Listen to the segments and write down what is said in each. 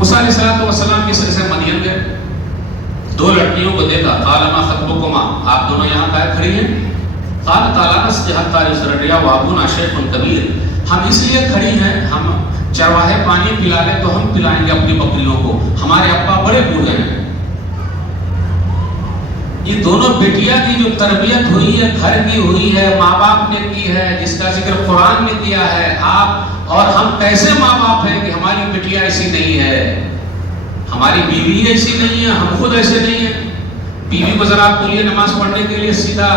मूसा अलैहिस्सलाम किस से मदियन गए, दो लड़कियों को देखा, क़ाल मा ख़त्बुकुमा, आप दोनों यहाँ काहे खड़ी हैं? क़ाल ताला नस्क़ी हत्ता युस्ररिया व अबूना शैख़ुन कबीर, हम इसलिए खड़ी हैं, हम चरवाहे पानी पिला ले तो हम पिलाएंगे अपनी बकरियों को, हमारे अब्बा बड़े बूढ़े हैं। ये दोनों बेटियां की जो तरबियत हुई है, घर की हुई है, माँ बाप ने की है, जिसका जिक्र कुरान में किया है, आप और हम कैसे माँ बाप हैं कि हमारी बेटियां ऐसी नहीं है, हमारी बीवी ऐसी नहीं है, हम खुद ऐसे नहीं है। बीवी को जरा बोलिए नमाज पढ़ने के लिए, सीधा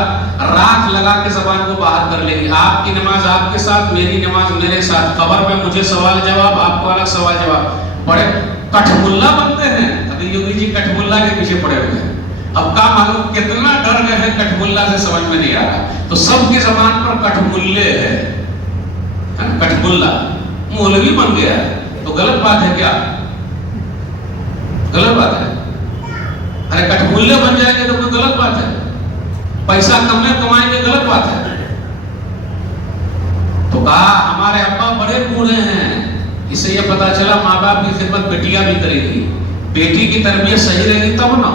राख लगा के जबान को बाहर कर लेगी, आपकी नमाज आपके साथ, मेरी नमाज मेरे साथ, कब्र में मुझे सवाल जवाब, आपको अलग सवाल जवाब। बड़े कठमुल्ला बनते हैं, अभी योगी जी कठमुल्ला के पीछे पड़े हुए हैं। अब का मालूम कितना डर गए हैं कठमुल्ला से, समझ में नहीं आ रहा। तो सबकी जबान पर कठमुल्ले है, कठमुल्ला मौलवी बन गया है, तो गलत बात है क्या? गलत बात है? अरे कठमुल्ले बन जाएंगे तो कोई गलत बात है? पैसा कम में कमाएंगे, गलत बात है? तो कहा हमारे अब्बा बड़े बूढ़े हैं, इससे यह पता चला माँ बाप की खिदमत बेटियां भी करेगी, बेटी की तरबियत सही रहेगी तब ना।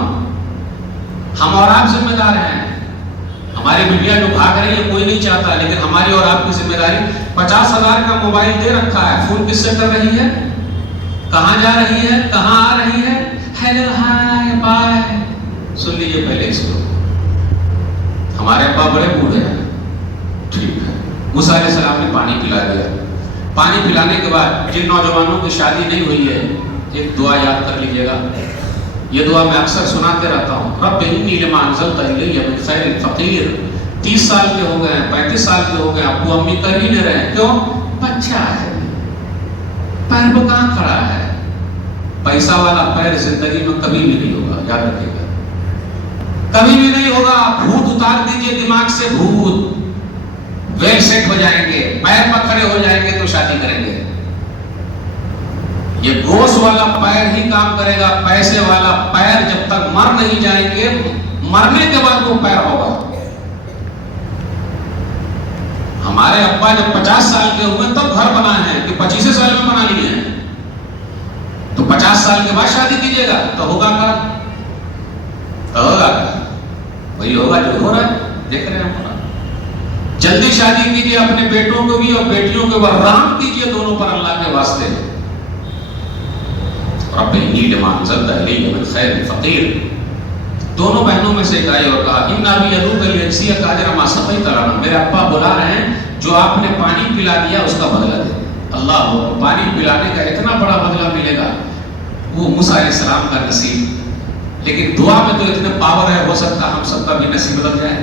हम और आप जिम्मेदार हैं, हमारी बेटियां जो भाग रही है कोई नहीं चाहता, लेकिन हमारी और आपकी जिम्मेदारी। 50,000 का मोबाइल दे रखा है, फोन किससे कर रही है, कहां जा रही है, कहां आ रही है, हेलो हाय बाय, सुन लीजिए पहले इसको। हमारे अब्बा बड़े बूढ़े हैं, ठीक है, मूसा अलैहिस्सलाम ने पानी पिला दिया। पानी पिलाने के बाद जिन नौजवानों की शादी नहीं हुई है, एक दुआ याद कर लीजिएगा, ये दुआ मैं अक्सर सुनाते रहता हूँ, रब्बि इन्नी लिमा अंज़लता इलैया मिन खैरिन फ़क़ीर। 30 साल के हो गए, 35 साल के हो गए, अब्बू अम्मी कर ही नहीं रहे, क्यों? बच्चा है, पैर पे कहाँ खड़ा है। पैसा वाला पैर जिंदगी में कभी भी नहीं होगा, याद रखिएगा, कभी भी नहीं होगा। भूत उतार दीजिए दिमाग से, भूत वेल सेट हो जाएंगे, पैर पर खड़े हो जाएंगे तो शादी करेंगे। ये गोश वाला पैर ही काम करेगा, पैसे वाला पैर जब तक मर नहीं जाएंगे, मरने के बाद वो पैर होगा। हमारे अब्बा जब 50 साल के हुए तब घर बनाए हैं कि 25 साल में बना लिए हैं, तो 50 साल के बाद शादी कीजिएगा तो होगा क्या? होगा वही होगा जो हो रहा है, देख रहे हैं। जल्दी शादी कीजिए, अपने बेटों को भी और बेटियों को राम कीजिए, दोनों पर अल्लाह के वास्ते। दोनों बहनों में से एक आई और कहा, मेरे अब्बा बुला रहे हैं, जो आपने पानी पिला दिया उसका बदला दे। अल्लाह, पानी पिलाने का इतना बड़ा बदला मिलेगा, वो मूसा अलैहिस्सलाम का नसीब। लेकिन दुआ में तो इतने पावर है, हो सकता हम सबका भी नसीब बदल जाए।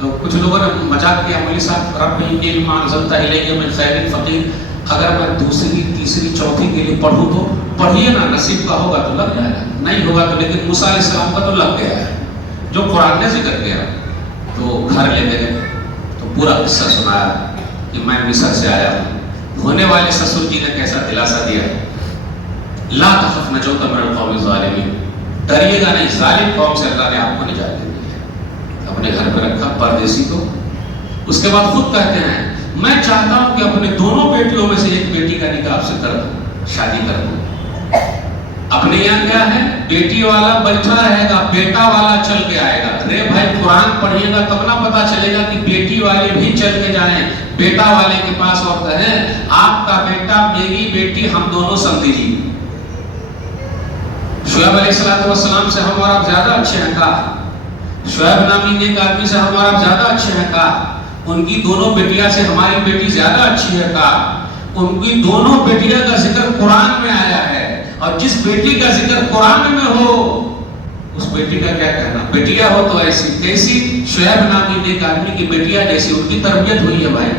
तो कुछ लोगों ने मजाक किया, मौलवी साहब रब्बि इन्नी लिमा अंज़लता इलैया मिन खैरिन फ़क़ीर, अगर मैं दूसरी तीसरी चौथी के लिए पढ़ूं तो पढ़िए ना, नसीब का होगा तो लग जाएगा, नहीं होगा तो। लेकिन मूसा अलैहिस्सलाम का तो लग गया है, जो कुरान ने जिक्र किया। तो घर ले गए तो पूरा किस्सा सुनाया कि मैं मिस्र से आया हूँ, होने वाले ससुर जी ने कैसा दिलासा दिया, ला तख़फ़ नजौता मिनल क़ौमिज़ ज़ालिमीन, डरिएगा नहीं, जालिम कौम से अल्लाह ने आपको निजात दे दी है। अपने घर पर रखा परदेसी को। उसके बाद खुद कहते हैं, मैं चाहता हूं कि अपने दोनों बेटियों में से एक बेटी का निकाह आपसे कर दूं, शादी कर दूं। अपने यहाँ क्या है, बेटी वाला बैठा रहेगा, बेटा वाला चल के आएगा। अरे भाई कुरान पढ़िएगा तब ना पता चलेगा कि बेटी वाले भी चल के जाएं बेटा वाले के पास और कहें आपका बेटा मेरी बेटी, हम दोनों समझी जी। शुएब अलैहिस्सलाम से हम और आप ज्यादा अच्छे हैं का? शुएब नामी नेक आदमी से हम और आप ज्यादा अच्छे हैं का? उनकी दोनों बेटियां से हमारी बेटी ज्यादा अच्छी है का? उनकी दोनों बेटियां का जिक्र कुरान में आया है, और जिस बेटी का जिक्र कुरान में हो उस बेटी का क्या कहना। बेटियां हो तो ऐसी कैसी, शुएब नामी नेक आदमी की बेटियां जैसी उनकी तरबियत हुई है भाई।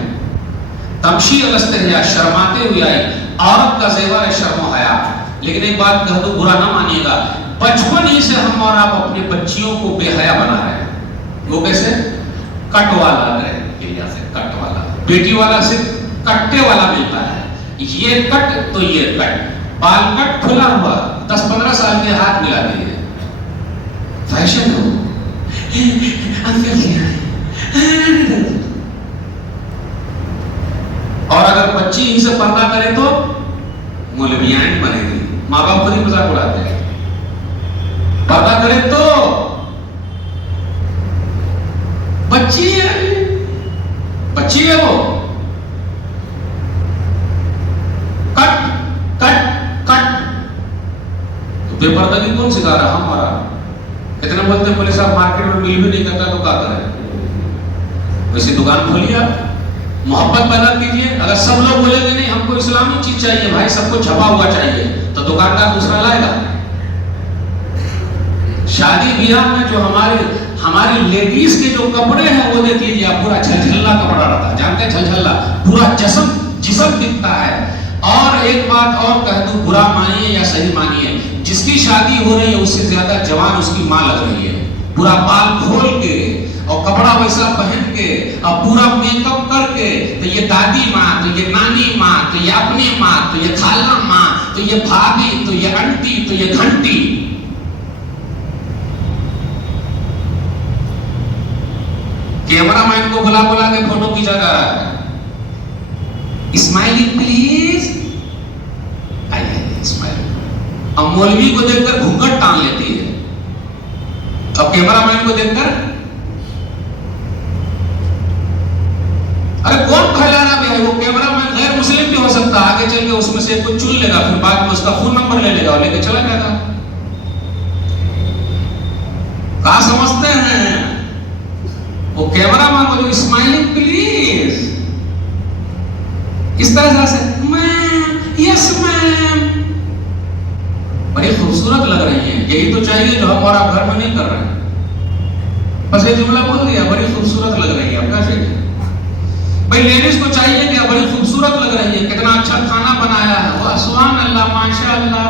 तमशी अलस्ते है, शर्माते हुए आई। औरत का जेवर है शर्म हया। लेकिन एक बात कह दो, बुरा ना मानिएगा, बचपन ही से हम और आप अपनी बच्चियों को बेहया बना रहे हैं। वो कैसे? कट वाला से कट वाला, बेटी वाला से कट्टे वाला मिलता है, ये कट तो ये कट, बाल कट खुला हुआ, 10-15 साल के हाथ मिला दिए, फैशन हो। और अगर बच्ची ही से पर्दा करे तो मौलवियाँ बनेगी, माँ बाप खुद ही मजाक उड़ाते हैं। पर्दा करे तो बच्ची है, बच्ची है वो, कट कट कट। तो बेपर्दा की कौन सिखा रहा? हमारा। इतना बोलते पुलिस साहब मार्केट में मिल भी नहीं करता तो क्या करें? वैसे दुकान खोलिए आप, मोहब्बत पैदा कीजिए। अगर सब लोग बोलेंगे नहीं हमको इस्लामी चीज चाहिए भाई, सबको छपा हुआ चाहिए, तो दुकानदार दूसरा लाएगा। शादी ब्याह में जो हमारी लेडीज के जो कपड़े हैं वो देख लीजिए आप, पूरा झलझल्ला कपड़ा रहता है, जानते हैं झलझल्ला, पूरा जिस्म दिखता है। और एक बात और कह दूं, बुरा मानिए या सही मानिए, जिसकी शादी हो रही है उससे ज्यादा जवान उसकी माँ लग रही है। पूरा बाल खोल के और कपड़ा वैसा पहन के और पूरा मेकअप करके, तो ये दादी माँ, तो ये नानी माँ, तो ये अपनी माँ, तो ये खाला माँ, तो ये भाभी, तो ये आंटी, तो ये घंटी। कैमरामैन को बुला बुला के फोटो खींचा जा रहा है। Smiling please, smiling. अब मौलवी को देखकर घूंघट टान लेती है, अब कैमरामैन को देखकर, अरे कौन फैला रहा है? वो कैमरामैन गैर मुस्लिम भी हो सकता है, आगे चल के उसमें से कुछ चुन लेगा, फिर बाद में उसका फोन नंबर ले लेगा और लेके चला जाएगा। कहा समझते हैं वो कैमरामैन को जो स्माइलिंग प्लीज इस तरह से, मैम, यस मैम, बड़ी खूबसूरत लग रही है। यही तो चाहिए जो हम और आप घर में नहीं कर रहे हैं। बस ये जुमला बोल दिया, बड़ी खूबसूरत लग रही है। अब क्या चाहिए भाई? लेडीज को चाहिए क्या? बड़ी खूबसूरत लग रही है, कितना अच्छा खाना बनाया है, वाह सुभान अल्लाह, माशाअल्लाह।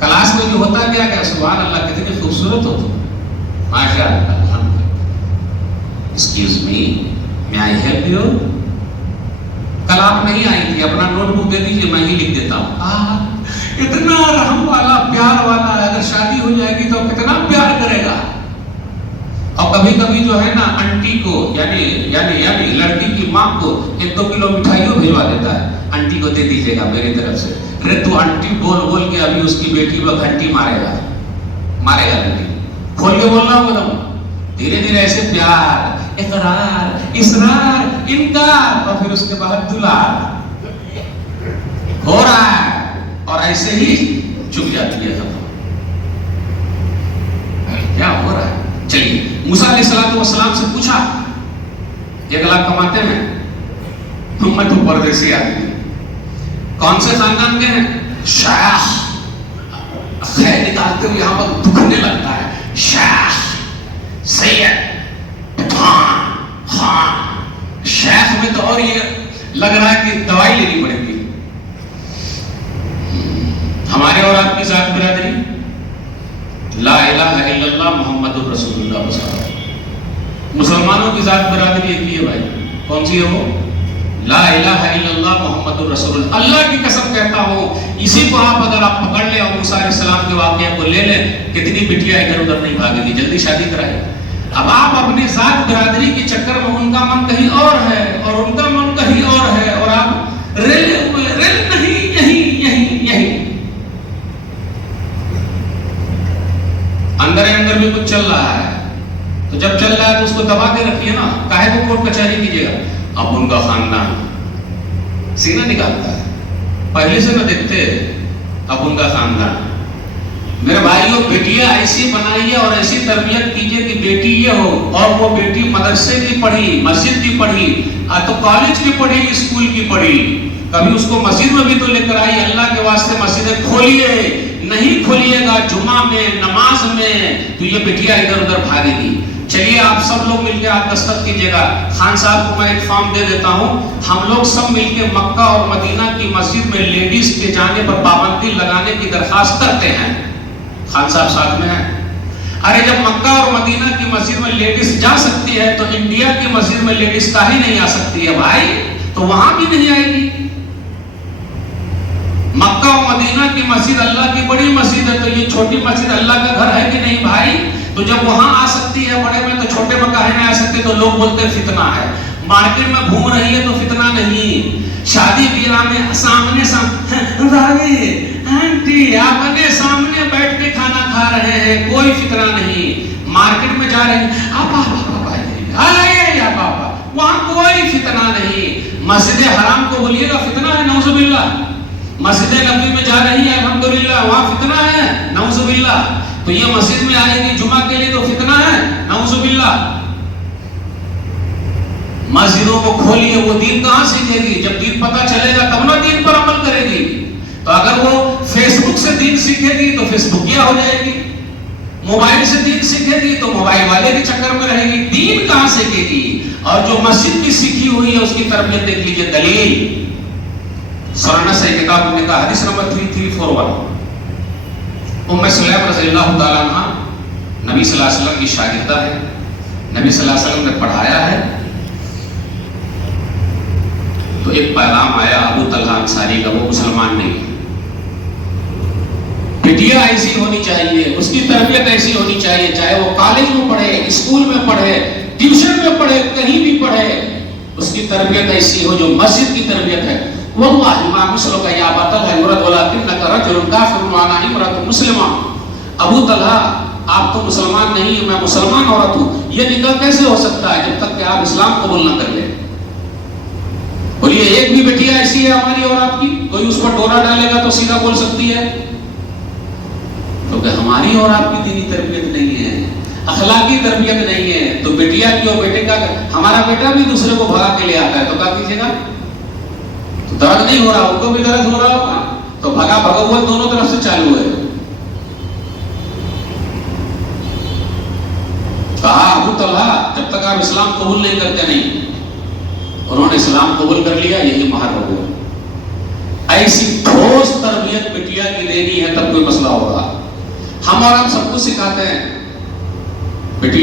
क्लास में भी होता क्या क्या, सुभान अल्लाह, कितनी खूबसूरत हो तुम, माशाअल्लाह। Excuse me, may I help you? कल आप नहीं आई थी, अपना नोटबुक दे दीजिए, मैं ही लिख देता हूँ। इतना रहम वाला, प्यार वाला, अगर शादी हो जाएगी तो कितना प्यार करेगा। और कभी कभी जो है ना, आंटी को यानी लड़की की माँ को 1-2 किलो मिठाइयों भिजवा देता है, आंटी को दे दीजिएगा मेरी तरफ से। अरे तू आंटी बोल बोल के अभी उसकी बेटी को घंटी मारेगा घंटी। खोल के बोलना होगा तुम, धीरे धीरे ऐसे प्यार, इकरार, इसरार, इनकार, और फिर उसके बाद दुलार हो रहा है, और ऐसे ही चुप जाती है सब। क्या हो रहा है? चलिए, मूसा अलैहिस्सलाम से पूछा, 1 लाख कमाते हैं, मैं तो परदेसी आदमी, कौन से खानदान के हैं? शाह। खैर निकालते हुए यहां पर दुखने लगता है, शाह, सैयद, हाँ, शेख में तो और ये लग रहा है कि दवाई लेनी पड़ेगी। हमारे और आपकी जात बिरादरी, ला इलाहा इल्लल्लाह मुहम्मदुर रसूलुल्लाह। मुसलमानों की जात बिरादरी एक ही है भाई, कौन सी है वो? ला इलाहा इल्लल्लाह मुहम्मदुर रसूलुल्लाह। अल्लाह की कसम कहता हूँ, इसी को अगर आप पकड़ ले और मूसा अलैहिस्सलाम के वाक़या को ले लें, कितनी बिटियां इधर उधर नहीं भागेगी, जल्दी शादी कराइए। अब आप अपनी जात बिरादरी के चक्कर में, उनका मन कहीं और है और उनका मन कहीं और है, और आप रेल नहीं, यही अंदर भी कुछ चल रहा है। तो जब चल रहा है तो उसको दबा के रखिए ना, काहे को कोर्ट कचहरी कीजिएगा। अब उनका खानदान सीना निकालता है, पहले से न देखते, अब उनका खानदान। मेरे भाइयों, बेटियां ऐसी बनाइए और ऐसी तरबियत कीजिए कि बेटी ये हो, और वो बेटी मदरसे की पढ़ी, मस्जिद की पढ़ी, तो कॉलेज की पढ़ी, स्कूल की पढ़ी, कभी उसको मस्जिद में भी तो लेकर आई। अल्लाह के वास्ते मस्जिदें खोलिए, नहीं खोलिएगा जुमा में, नमाज में, तो ये बिटिया इधर उधर भागेगी। चलिए आप सब लोग मिलकर आप दस्तखत कीजिएगा। खान साहब को मैं एक फॉर्म दे देता हूँ, हम लोग सब मिलकर मक्का और मदीना की मस्जिद में लेडीज के जाने पर पाबंदी लगाने की दरखास्त करते हैं। खान साहब साथ में हैं। अरे जब मक्का और मदीना की मस्जिद में लेडीज जा सकती है तो इंडिया की मस्जिद में लेडीज काहे नहीं आ सकती है भाई? तो वहां भी नहीं आएगी। मक्का और मदीना की मस्जिद अल्लाह की बड़ी मस्जिद है, तो ये छोटी मस्जिद अल्लाह का घर है कि नहीं भाई? तो जब वहां आ सकती है बड़े में, तो छोटे में काहे नहीं आ सकते? तो लोग बोलते हैं फितना है। मार्केट में घूम रही है तो फितना नहीं, शादी ब्याह में सामने आंटी आपने सामने बैठ के खाना खा रहे हैं, कोई फिक्रा नहीं। मार्केट में जा रहे हैं, आपा वहां कोई फितना नहीं। मस्जिद हराम को बोलिएगा फितना है, नौजुबिल्लाह। मस्जिद नबी में जा रही है, अल्हम्दुलिल्लाह, वहां फितना है, नौजुबिल्लाह। तो ये मस्जिद में आएगी जुमा के लिए तो फितना है, नौजुबिल्लाह। मस्जिदों को खोलिए, वो दीन कहां सीखेगी? जब दीन पता चलेगा तब ना दीन पर अमल करेगी। तो अगर वो फेसबुक से दीन सीखेगी तो फेसबुकिया हो जाएगी, मोबाइल से दीन सीखेगी तो मोबाइल वाले के चक्कर में रहेगी, दीन कहां सीखेगी? और जो मस्जिद की सीखी हुई है उसकी तरबियत देख लीजिए। दलील सुनन से किताब में कहा, हदीस नंबर 3341, उम्मे सुलैम रज़ियल्लाहु ताला अन्हा नबी सल्लल्लाहु अलैहि वसल्लम की शागिर्दा है, नबी सल्लल्लाहु अलैहि वसल्लम ने पढ़ाया है। तो एक पैगाम आया अबू तलहा अंसारी का, वो मुसलमान नहीं। बिटिया ऐसी होनी चाहिए, उसकी तरबियत ऐसी होनी चाहिए, चाहे वो कॉलेज में पढ़े, स्कूल में पढ़े, ट्यूशन में पढ़े, कहीं भी पढ़े, उसकी तरबियत ऐसी हो जो मस्जिद की तरबियत है। वल्लाहि मा मिस्लु का या बातल है मुरद वलाकिन्नका रजुलुन काफिरुन व अना इम्रअतुन मुस्लिमा। अबू तलहा आप तो मुसलमान नहीं है, मैं मुसलमान औरत हूं। ये निकाह कैसे हो सकता है जब तक कि आप इस्लाम कबूल न कर ले? बोलिए एक भी बेटिया ऐसी है हमारी और आपकी, कोई उस पर डोरा डालेगा तो सीधा बोल सकती है? क्योंकि हमारी और आपकी दीनी तरबियत नहीं है, अखलाकी तरबियत नहीं है। तो बेटिया की और बेटे का, हमारा बेटा भी दूसरे को भगा के ले आता है तो क्या कीजिएगा? तो दर्द नहीं हो रहा, उनको भी दर्द हो रहा होगा, तो भगा भगवत दोनों तरफ से चालू है। कहा अबू तलहा जब तक आप इस्लाम कबूल नहीं करते नहीं। उन्होंने इस्लाम कबूल कर लिया, यही महर हो गया। ऐसी ठोस तरबियत बिटिया की देनी है तब कोई मसला होगा। हम और आप सबको सिखाते हैं बेटी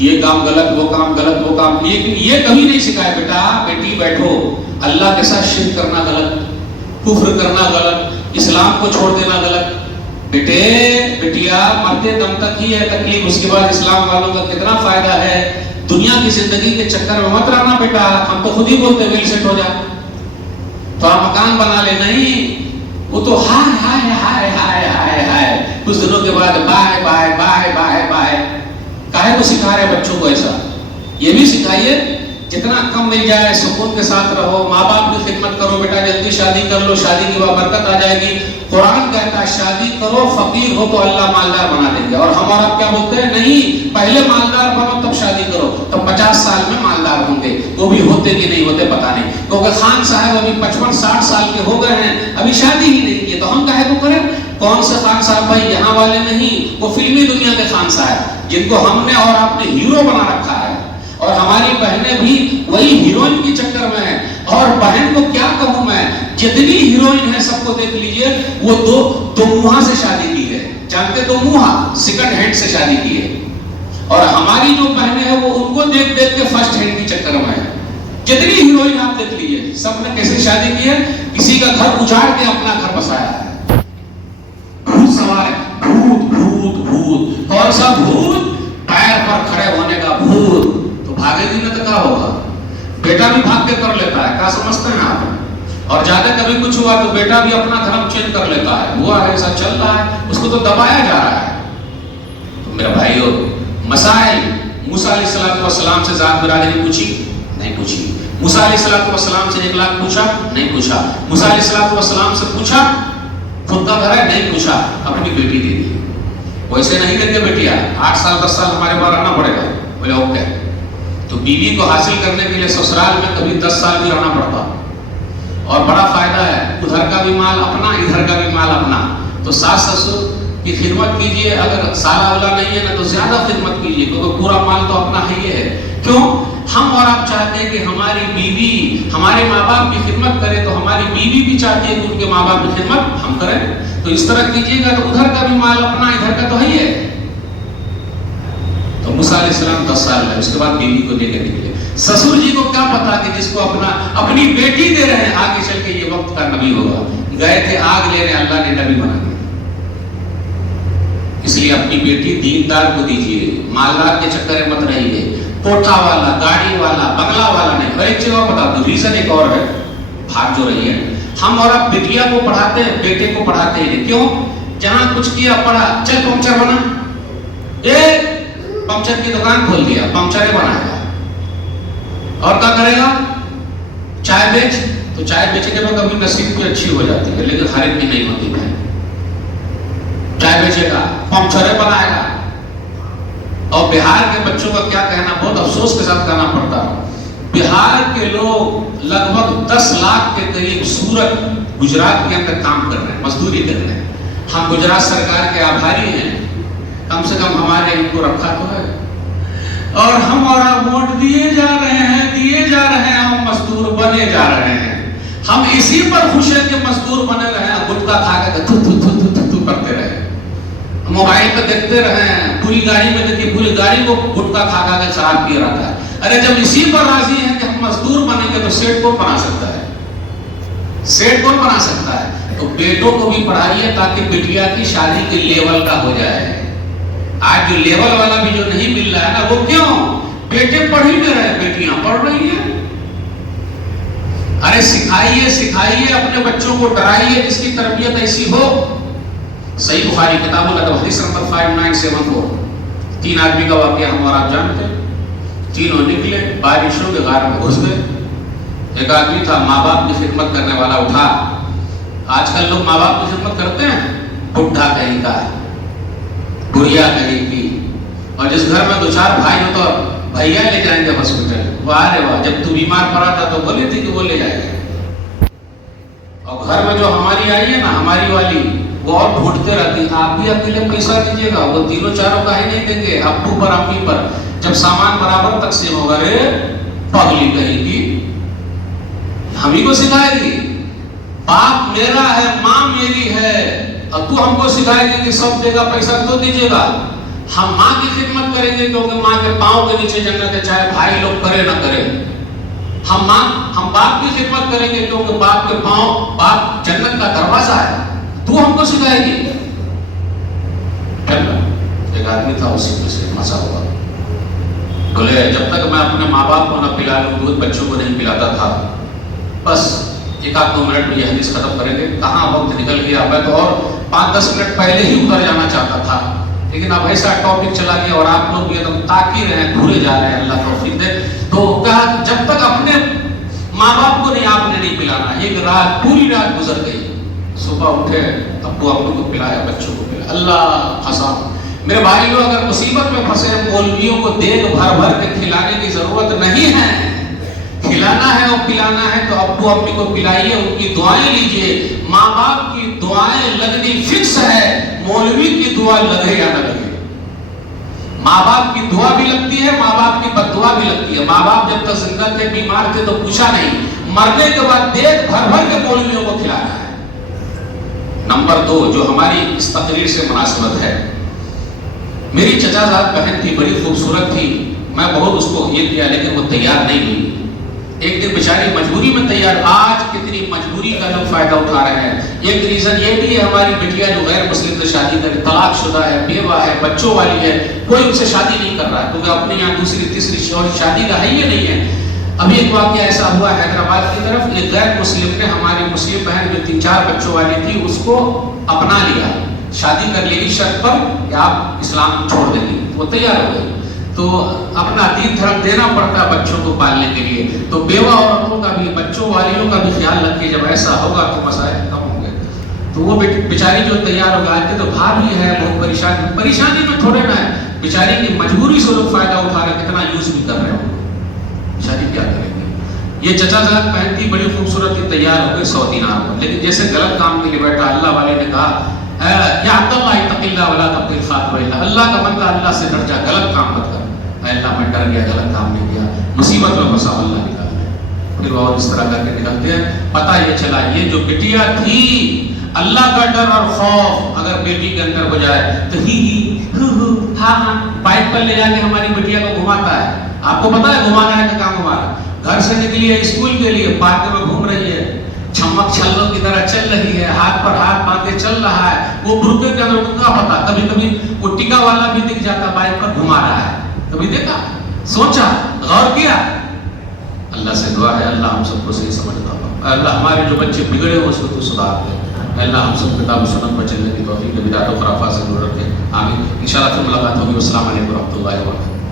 ये काम गलत, वो काम गलत, वो काम, ये कभी नहीं सिखाया बेटा बेटी बैठो, अल्लाह के साथ शिर्क करना गलत, कुफ्र करना गलत, इस्लाम को छोड़ देना गलत। बेटे बेटिया मरते दम तक ही है तकलीफ, उसके बाद इस्लाम वालों का कितना फायदा है। दुनिया की जिंदगी के चक्कर में मत रहना बेटा, हम तो खुद ही बोलते वेल सेट हो जा, तो आप मकान बना ले। नहीं, वो तो हाय हाय हाय हाय हाय हाय, कुछ दिनों के बाद bye bye bye bye bye. काहे को सिखा रहे बच्चों को ऐसा? ये भी सिखाइए जितना कम मिल जाए सुकून के साथ रहो, माँ बाप की खिदमत करो। बेटा जल्दी शादी कर लो, शादी की बरकत आ जाएगी। कुरान कहता है शादी करो, फकीर हो तो अल्लाह मालदार बना देंगे। और हम और आप क्या बोलते हैं? नहीं, पहले मालदार बनो तब शादी करो, तो 50 साल में मालदार होंगे। वो भी होते कि नहीं होते पता नहीं, क्योंकि खान साहब अभी 55-60 साल के हो गए हैं, अभी शादी ही नहीं की, तो हम काहे को करें? कौन से खान साहब भाई? यहाँ वाले नहीं, वो फिल्मी दुनिया के खान साहब जिनको हमने और आपने हीरो बना रखा है। और हमारी बहनें भी वही हीरोइन के चक्कर में है। और बहन को क्या कहूं मैं, जितनी हीरोइन है सबको देख लीजिए, वो दो मुहा से शादी की है। जानते? दो मुहा, सेकंड हैंड से शादी की है। और हमारी जो बहनें हैं वो उनको देख देख के फर्स्ट हैंड के चक्कर में है। जितनी हीरोइन आप देख लीजिए, सबने कैसे शादी की है? किसी का घर उजाड़ के अपना घर बसाया है। भूत सवार है, भूत भूत भूत। कौन सा भूत? पैर पर खड़े होने का भूत। भागेगी ना तो क्या होगा? बेटा भी भाग के कर लेता है, क्या समझते हैं आप? और ज्यादा कभी कुछ हुआ तो बेटा भी अपना धर्म चेंज कर लेता है। हुआ है, ऐसा चल रहा है, उसको तो दबाया जा रहा है। तो मेरा भाइयों, मसाइल मूसा अलैहिस्सलाम से जात बिरादरी पूछी? नहीं पूछी। मूसा अलैहिस्सलाम से 1 लाख पूछा? नहीं पूछा। मूसा अलैहिस्सलाम से पूछा खुद का घर है? नहीं पूछा। अपनी बेटी दे दी। वैसे नहीं देंगे बेटिया, 8 साल 10 साल हमारे पास रहना पड़ेगा। बोले ओके। तो बीवी को हासिल करने के लिए ससुराल में कभी 10 साल भी रहना पड़ता। और बड़ा फायदा है, उधर का भी माल अपना, इधर का भी माल अपना। तो सास ससुर की खिदमत कीजिए, अगर साला वाला नहीं है ना तो ज्यादा खिदमत कीजिए, क्योंकि पूरा माल तो अपना ही है। क्यों? हम और आप चाहते हैं कि हमारी बीवी हमारे माँ बाप की खिदमत करे, तो हमारी बीवी भी चाहती है कि उनके माँ बाप की खिदमत हम करें। तो इस तरह कीजिएगा तो उधर का भी माल अपना, इधर का तो ही है। तो मूसा अलैहिस्सलाम 10 साल है, उसके बाद बीवी को लेकर निकले। ससुर जी को क्या पता कि जिसको अपनी बेटी दे रहे हैं आगे चल के ये वक्त का नबी होगा। गए थे आग लेने, अल्लाह ने नबी बना दिया। इसलिए अपनी बेटी दीनदार को दीजिए, मालदार के चक्कर में मत रहिए। कोठा वाला, गाड़ी वाला, बंगला वाला नहीं। और एक चीज और बता दो, रीजन एक और है, भाग जो रही है। हम और आप बेटिया को पढ़ाते हैं, बेटे को पढ़ाते ही नहीं। क्यों? जहां कुछ किया पढ़ा, चल पंक्चर बना, पंक्चर की दुकान खोल दिया, पंक्चर बनाएगा। और क्या करेगा? चाय बेच, तो चाय बेचने में कभी नसीब भी अच्छी हो जाती है, लेकिन हर एक की नहीं होती है। चाय बेचेगा, पंक्चर बनाएगा। और बिहार के बच्चों का क्या कहना, बहुत अफसोस के साथ कहना पड़ता है, बिहार के लोग लगभग 10 लाख के करीब सूरत, गुजरात के अंदर काम कर रहे हैं, मजदूरी कर रहे हैं। हम गुजरात सरकार के आभारी हैं, कम से कम हमारे इनको रखा तो है। और हम और आप वोट दिए जा रहे हैं, दिए जा रहे हैं, हम मजदूर बने जा रहे हैं। हम इसी पर खुश हैं कि मजदूर बने रहे, गुटखा खा के थू थू थू थू थू थू करते रहे, मोबाइल पे देखते रहे, पूरी गाड़ी में देखिए, पूरी गाड़ी को गुटखा खा खा के शराब पी रहा था। अरे जब इसी पर राजी है कि हम मजदूर बनेंगे, तो सेठ कौन बना सकता है? सेठ कौन बना सकता है? तो बेटों को भी पढ़ाइए ताकि बिटिया की शादी के लेवल का हो जाए। आज जो लेवल वाला भी जो नहीं मिल रहा है ना, वो क्यों? बेटे पढ़ ही नहीं रहे, बेटियां पढ़ रही हैं। अरे सिखाइए, सिखाइए अपने बच्चों को, डराइए जिसकी तरबियत ऐसी हो। सही बुखारी किताबुल अदब हदीस नंबर 5974, 3 आदमी का वाकया हम और आप जानते हैं। तीनों निकले, बारिशों के गार में घुस गए। एक आदमी था माँ बाप की खिदमत करने वाला, उठा। आजकल लोग माँ बाप की खिदमत करते हैं, बुढ़ा कहीं का, बुढ़िया कहीं की। और जिस घर में 2-4 भाई हो तो भैया ले जाएंगे हॉस्पिटल, वाह रे वाह, जब तू बीमार पड़ा था तो बोली थी कि वो ले जाएंगे। और घर में जो हमारी आई है ना, हमारी वाली, वो और ढूंढते रहती, आप भी अकेले पैसा दीजिएगा, वो तीनों चारों का ही नहीं देंगे, अब्बू पर अम्मी पर। जब सामान बराबर तकसीम होगा, रे पगली कहेगी, हम ही को सिखाएगी, बाप मेरा है, माँ मेरी है, और तू हमको सिखाएगी कि सब देगा पैसा तो दीजिएगा। हम माँ की खिदमत करेंगे क्योंकि माँ के पाँव के नीचे जन्नत है, चाहे भाई लोग करे ना करे। हम बाप की खिदमत करेंगे क्योंकि बाप के पाँव, बाप जन्नत का दरवाजा है, तू हमको सिखाएगी। एक आदमी था, उसी में से मजा हुआ, बोले जब तक मैं अपने माँ बाप को न पिला लूं, दूध बच्चों को नहीं पिलाता था। बस 1-2 मिनट में ये हदीस खत्म करेंगे, कहाँ वक्त निकल गया। मैं तो और 5-10 मिनट पहले ही उतर जाना चाहता था, लेकिन अब ऐसा टॉपिक चला गया और आप लोग भी एकदम ताकी रहे हैं, घूरे जा रहे हैं, अल्लाह तौफीक दे। तो कहा जब तक अपने माँ बाप को नहीं, आपने नहीं पिलाना। एक रात, पूरी रात गुजर गई, सुबह उठे, अब्बू अम्मी को पिलाया, बच्चों को पिलाया। अल्लाह फंसा। मेरे भाइयों, अगर मुसीबत में फंसे मौलवियों को देख भर भर के खिलाने की जरूरत नहीं है। खिलाना है और पिलाना है तो अब्बू अम्मी को पिलाइए, उनकी दुआएं लीजिए। माँ बाप की दुआएं लगनी फिक्स है, मौलवी की दुआ लगे या न लगे। माँ बाप की दुआ भी लगती है, माँ बाप की बद्दुआ भी लगती है। माँ बाप जब तक जिंदा थे, बीमार थे तो पूछा नहीं, मरने के बाद देख भर भर के मौलवियों को खिलाना है। नंबर 2 जो हमारी इस तकरीर से मुनासिबत है, मेरी चचाजाद बहन थी, बड़ी खूबसूरत थी, मैं बहुत उसको ये किया, लेकिन वो तैयार नहीं हुई। एक दिन बेचारी मजबूरी में तैयार। आज कितनी मजबूरी का लोग फायदा उठा रहे हैं। एक रीजन ये भी है, हमारी बिटिया जो गैर मुस्लिम से शादी करे, तलाकशुदा है, बेवा है, बच्चों वाली है, कोई उनसे शादी नहीं कर रहा है, क्योंकि अपने यहाँ दूसरी तीसरी शादी का है ही नहीं है। अभी एक वाकया ऐसा हुआ हैदराबाद की तरफ, एक गैर मुस्लिम ने हमारी मुस्लिम बहन जो 3-4 बच्चों वाली थी, उसको अपना लिया, शादी कर लेगी शर्त पर कि आप इस्लाम छोड़ देंगे। वो तैयार हो गई, तो अपना दीन धर्म देना पड़ता है बच्चों को पालने के लिए। तो बेवा औरतों का भी, बच्चों वालियों का भी ख्याल रखिए, जब ऐसा होगा तो मसाइल कम होंगे। तो वो बेचारी जो तैयार हो गई, तो भाभी है, बहुत परेशानी में थोड़े ना है, बेचारी की मजबूरी से लोग फायदा उठा रहे, कितना यूज भी कर रहे हो, बेचारी क्या करेंगे। ये चचाजाद बहन थी, बड़ी खूबसूरत थी, तैयार हो गई 100 दिनार पर, लेकिन जैसे गलत काम के लिए बैठा, अल्लाह वाले ने कहा या अल्लाह का बंदा, अल्लाह से डर जा, गलत काम मत कर। अल्लाह मैं डर गया, गलत काम नहीं किया, मुसीबत में फंसा, अल्लाह निकाल दे। फिर और इस तरह करके निकलते हैं। पता ये चला, ये जो बिटिया थी, अल्लाह का डर और खौफ अगर बेटी के अंदर हो जाए तो ही हु हाँ हाँ बाइक पर ले जाके हमारी बिटिया को घुमाता है। आपको पता है घुमाना है का काम हमारा, घर से निकली है स्कूल के लिए, पार्क में घूम रही है, छमक छल्लों की तरह चल रही है, हाथ पर हाथ बांधे चल रहा है, वो बुर्के के अंदर उनका पता, कभी कभी वो टिका वाला भी दिख जाता, बाइक पर घुमा रहा है, कभी देखा, सोचा, गौर किया? अल्लाह से दुआ है अल्लाह हम सबको सही समझता हो। अल्लाह हमारे जो बच्चे बिगड़े हो उसको तो सुधार दे। अल्लाह हम सब किताब सुन्नत पर चलने की तौफीक दे, बिदअत और खुराफात से दूर रखे। आमीन। इंशाअल्लाह फिर मुलाकात होगी। अस्सलाम वालेकुम व रहमतुल्लाहि व बरकातहू।